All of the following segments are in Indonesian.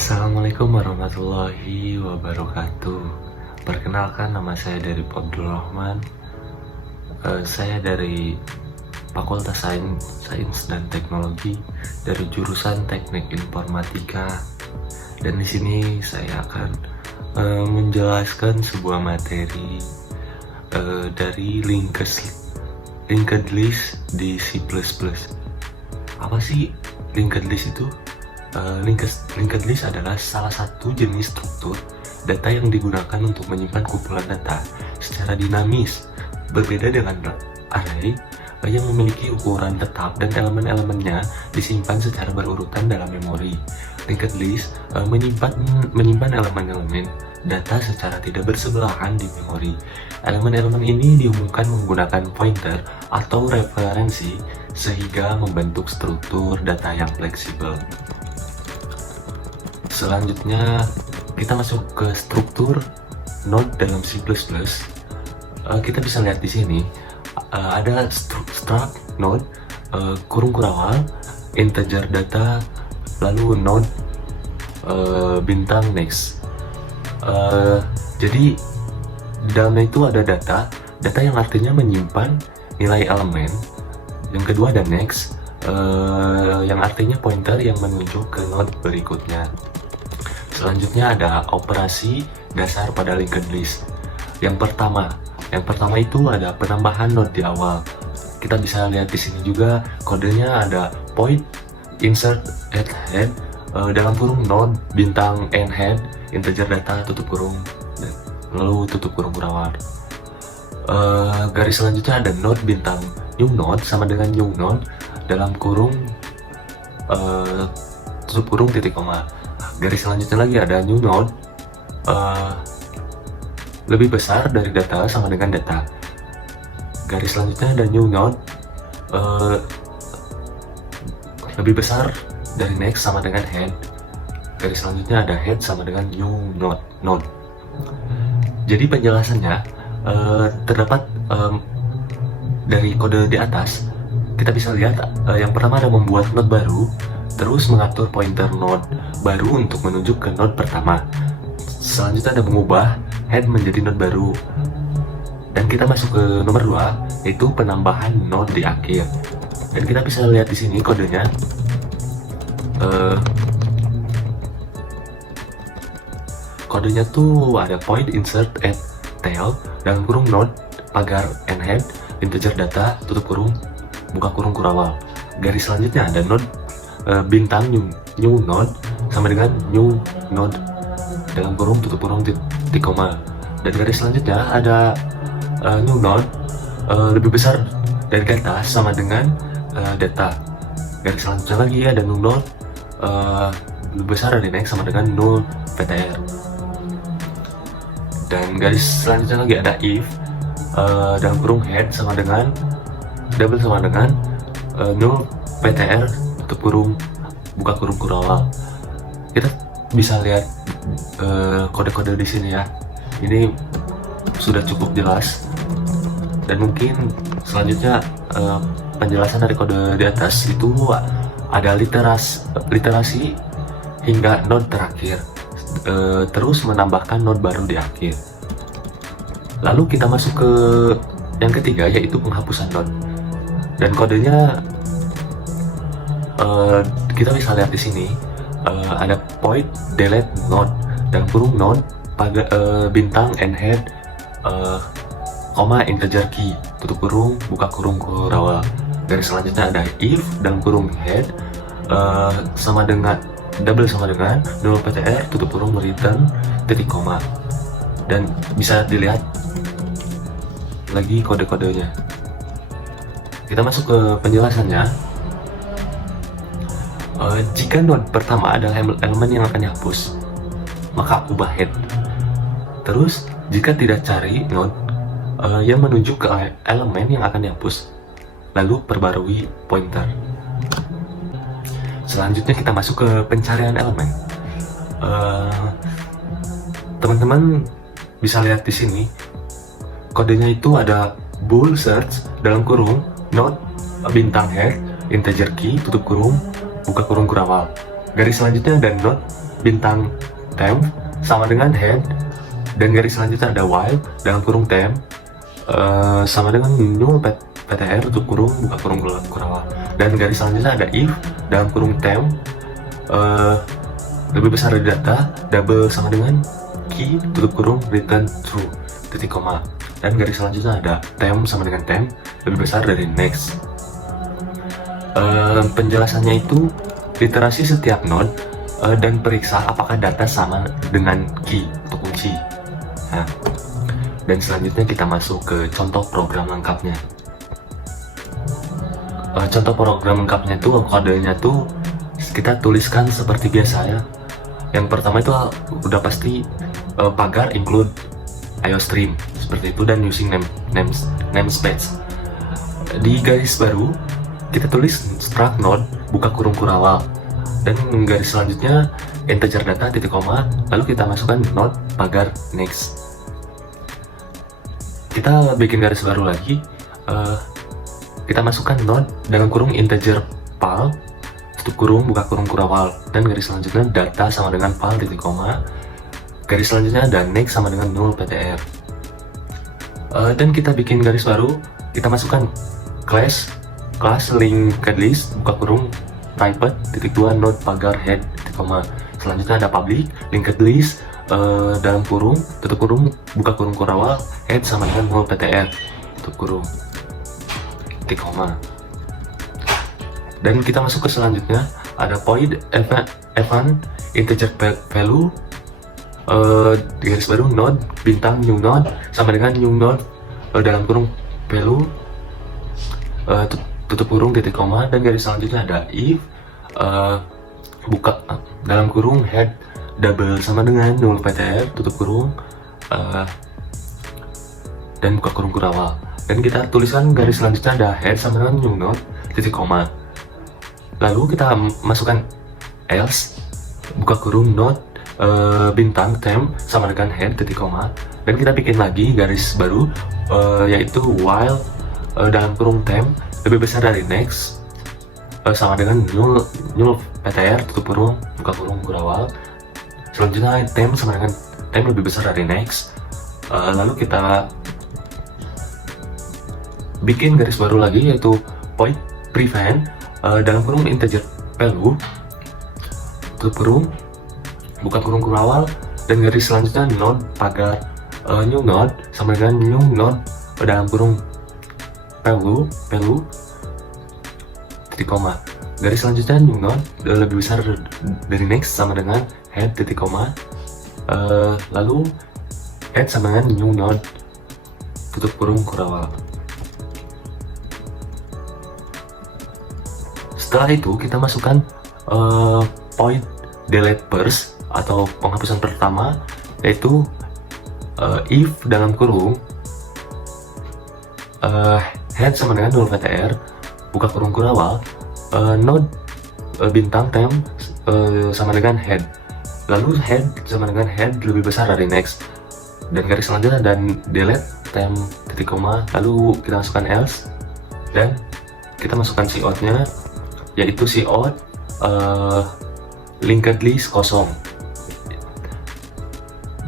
Assalamualaikum warahmatullahi wabarakatuh. Perkenalkan, nama saya dari Abdul Rahman. Saya dari Fakultas Sains dan Teknologi dari jurusan Teknik Informatika. Dan di sini saya akan menjelaskan sebuah materi dari linked list di C++. Apa sih linked list itu? Linked list adalah salah satu jenis struktur data yang digunakan untuk menyimpan kumpulan data secara dinamis, berbeda dengan array yang memiliki ukuran tetap dan elemen-elemennya disimpan secara berurutan dalam memori. Linked list menyimpan elemen-elemen data secara tidak bersebelahan di memori. Elemen-elemen ini diumumkan menggunakan pointer atau referensi sehingga membentuk struktur data yang fleksibel. Selanjutnya kita masuk ke struktur node dalam C++. Kita bisa lihat di sini ada struct node, kurung kurawal, integer data, lalu node bintang next. Jadi di dalamnya itu ada data yang artinya menyimpan nilai elemen. Yang kedua ada next, yang artinya pointer yang menuju ke node berikutnya. Selanjutnya ada operasi dasar pada linked list. Yang pertama itu ada penambahan node di awal. Kita bisa lihat di sini juga kodenya ada point insert at head, dalam kurung node bintang n head, integer data tutup kurung, lalu tutup kurung kurawal. Garis selanjutnya ada node bintang new node sama dengan new node dalam kurung tutup kurung titik koma. Garis selanjutnya lagi ada new node, lebih besar dari data sama dengan data. Garis selanjutnya ada new node, lebih besar dari next sama dengan head. Garis selanjutnya ada head sama dengan new node. Jadi penjelasannya terdapat dari kode di atas. Kita bisa lihat yang pertama ada membuat node baru, terus mengatur pointer node baru untuk menuju ke node pertama. Selanjutnya ada mengubah head menjadi node baru. Dan kita masuk ke nomor 2, yaitu penambahan node di akhir. Dan kita bisa lihat di sini kodenya. Kodenya tuh ada point insert at tail dalam kurung node pagar n head, integer data tutup kurung buka kurung kurawal. Garis selanjutnya ada node bintang new node sama dengan new node dalam kurung tutup kurung titik koma. Dan garis selanjutnya ada new node, lebih besar dari data sama dengan data. Garis selanjutnya lagi ada new node, lebih besar dari next sama dengan null ptr. Dan garis selanjutnya lagi ada if, dalam kurung head sama dengan double sama dengan null ptr tutup kurung buka kurung kurawal. Kita bisa lihat kode-kode di sini ya. Ini sudah cukup jelas. Dan mungkin selanjutnya penjelasan dari kode di atas itu ada literasi hingga node terakhir, terus menambahkan node baru di akhir. Lalu kita masuk ke yang ketiga, yaitu penghapusan node. Dan kodenya kita bisa lihat di sini ada point delete node dalam kurung node pada bintang n head, koma integer key tutup kurung buka kurung kurawal. Garis selanjutnya ada if dalam kurung head, sama dengan double sama dengan null ptr tutup kurung return titik koma. Dan bisa dilihat lagi kode-kodenya. Kita masuk ke penjelasannya. Jika node pertama adalah elemen yang akan dihapus, maka ubah head. Terus jika tidak, cari node yang menuju ke elemen yang akan dihapus, lalu perbarui pointer. Selanjutnya kita masuk ke pencarian elemen. Teman-teman bisa lihat di sini kodenya itu ada bool search dalam kurung node bintang head integer key tutup kurung buka kurung kurawal. Garis selanjutnya ada node bintang temp sama dengan head, dan garis selanjutnya ada while dalam kurung temp sama dengan null ptr tutup kurung buka kurung kurawal, dan garis selanjutnya ada if dalam kurung temp lebih besar dari data, double sama dengan key tutup kurung return true titik koma, dan garis selanjutnya ada temp sama dengan temp lebih besar dari next. Penjelasannya itu literasi setiap node dan periksa apakah data sama dengan key atau kunci. Nah, dan selanjutnya kita masuk ke contoh program lengkapnya. Contoh program lengkapnya tuh kodenya tuh kita tuliskan seperti biasa ya. Yang pertama itu udah pasti pagar include IOStream seperti itu, dan using namespace. Di garis baru kita tulis struct node buka kurung kurawal, dan garis selanjutnya integer data titik koma, lalu kita masukkan node pagar next. Kita bikin garis baru lagi, kita masukkan node dalam kurung integer pal tutup kurung buka kurung kurawal, dan garis selanjutnya data sama dengan pal titik koma, garis selanjutnya ada next sama dengan null ptr. Dan kita bikin garis baru, kita masukkan class linked list buka kurung typed titik 2 node pagar head titik koma, selanjutnya ada public linked list dalam kurung tutup kurung buka kurung kurawal head sama dengan null ptr tutup kurung titik koma. Dan kita masuk ke selanjutnya, ada void event integer value di garis baru node bintang new node sama dengan new node dalam kurung value tutup kurung titik koma, dan garis selanjutnya ada if buka dalam kurung head double sama dengan null ptr tutup kurung dan buka kurung kurawal, dan kita tuliskan garis selanjutnya ada head sama dengan new node titik koma, lalu kita masukkan else buka kurung node bintang temp sama dengan head titik koma, dan kita bikin lagi garis baru yaitu while dalam kurung temp lebih besar dari next sama dengan null ptr tutup kurung buka kurung kurawal, selanjutnya temp sama dengan temp lebih besar dari next, lalu kita bikin garis baru lagi yaitu void prevent dalam kurung integer value tutup kurung buka kurung kurawal, dan garis selanjutnya node pagar new node sama dengan new node dalam kurung value titik koma, garis selanjutnya new node lebih besar dari next sama dengan head titik koma, lalu head sama dengan new node tutup kurung kurawal. Setelah itu kita masukkan point delete burst atau penghapusan pertama, yaitu if dalam kurung head sama dengan null ptr buka kurung kurawal node bintang temp sama dengan head, lalu head sama dengan head lebih besar dari next, dan garis selanjutnya dan delete temp titik koma, lalu kita masukkan else, dan kita masukkan cout nya yaitu cout linked list kosong,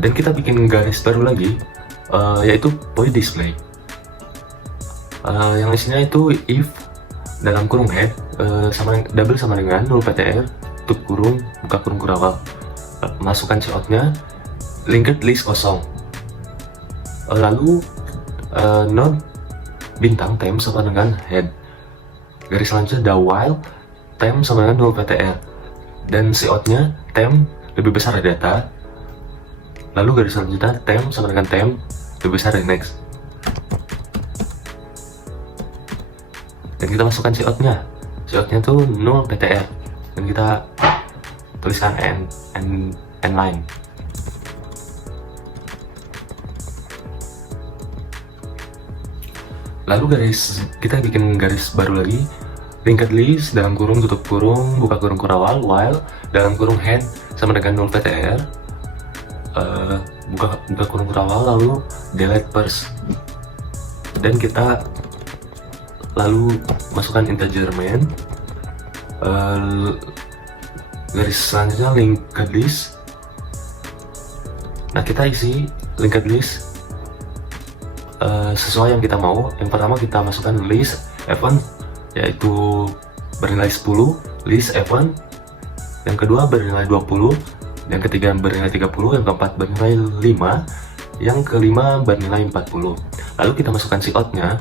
dan kita bikin garis baru lagi yaitu void display yang isinya itu if dalam kurung head double sama dengan null ptr tutup kurung buka kurung kurawal, masukkan cout nya linked list kosong, lalu node bintang temp sama dengan head, garis selanjutnya ada while temp sama dengan null ptr, dan cout nya temp lebih besar dari data, lalu garis selanjutnya temp sama dengan temp lebih besar dari next, dan kita masukkan cout nya tuh null ptr, dan kita tuliskan end line. Lalu kita bikin garis baru lagi, linked list dalam kurung tutup kurung buka kurung kurawal while dalam kurung head sama dengan null ptr buka kurung kurawal, lalu delete burst, dan kita lalu masukkan integer main Garis selanjutnya linked list. Nah, kita isi linked list sesuai yang kita mau. Yang pertama kita masukkan list event, yaitu bernilai 10, list event. Yang kedua bernilai 20, yang ketiga bernilai 30, yang keempat bernilai 5, yang kelima bernilai 40. Lalu kita masukkan cout-nya,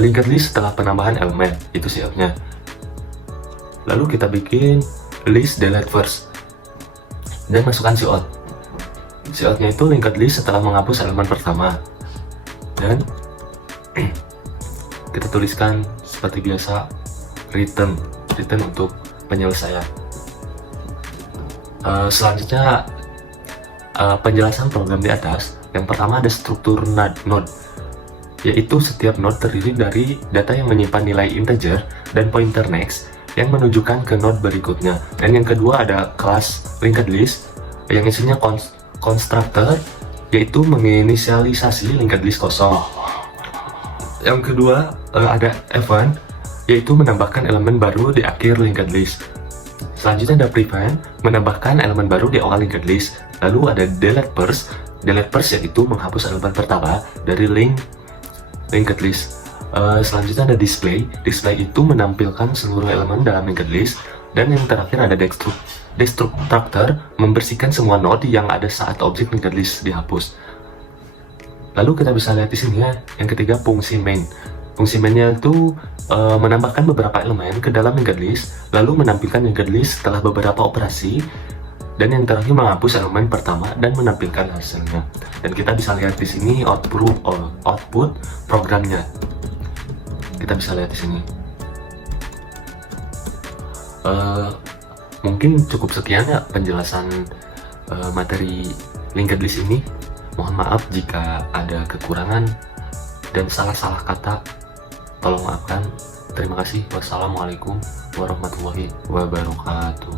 linked list setelah penambahan elemen, itu cout-nya. Lalu kita bikin list delete first dan masukkan cout. Cout-nya itu linked list setelah menghapus elemen pertama, dan kita tuliskan seperti biasa return untuk penyelesaian. Selanjutnya penjelasan program di atas. Yang pertama ada struktur node, yaitu setiap node terdiri dari data yang menyimpan nilai integer dan pointer next yang menunjukkan ke node berikutnya. Dan yang kedua ada kelas linked list yang isinya constructor, yaitu menginisialisasi linked list kosong. Yang kedua ada event, yaitu menambahkan elemen baru di akhir linked list. Selanjutnya ada prevent, menambahkan elemen baru di awal linked list. Lalu ada delete first, yaitu menghapus elemen pertama dari linked list. Selanjutnya ada display itu menampilkan seluruh elemen dalam linked list. Dan yang terakhir ada destructor, membersihkan semua node yang ada saat objek linked list dihapus. Lalu kita bisa lihat di sini ya, yang ketiga fungsi main. Fungsi mainnya itu menambahkan beberapa elemen ke dalam linked list, lalu menampilkan linked list setelah beberapa operasi, dan yang terakhir menghapus elemen pertama dan menampilkan hasilnya. Dan kita bisa lihat di sini output programnya. Kita bisa lihat di sini. Mungkin cukup sekian ya penjelasan materi linked list ini. Mohon maaf jika ada kekurangan dan salah-salah kata, tolong maafkan. Terima kasih. Wassalamualaikum warahmatullahi wabarakatuh.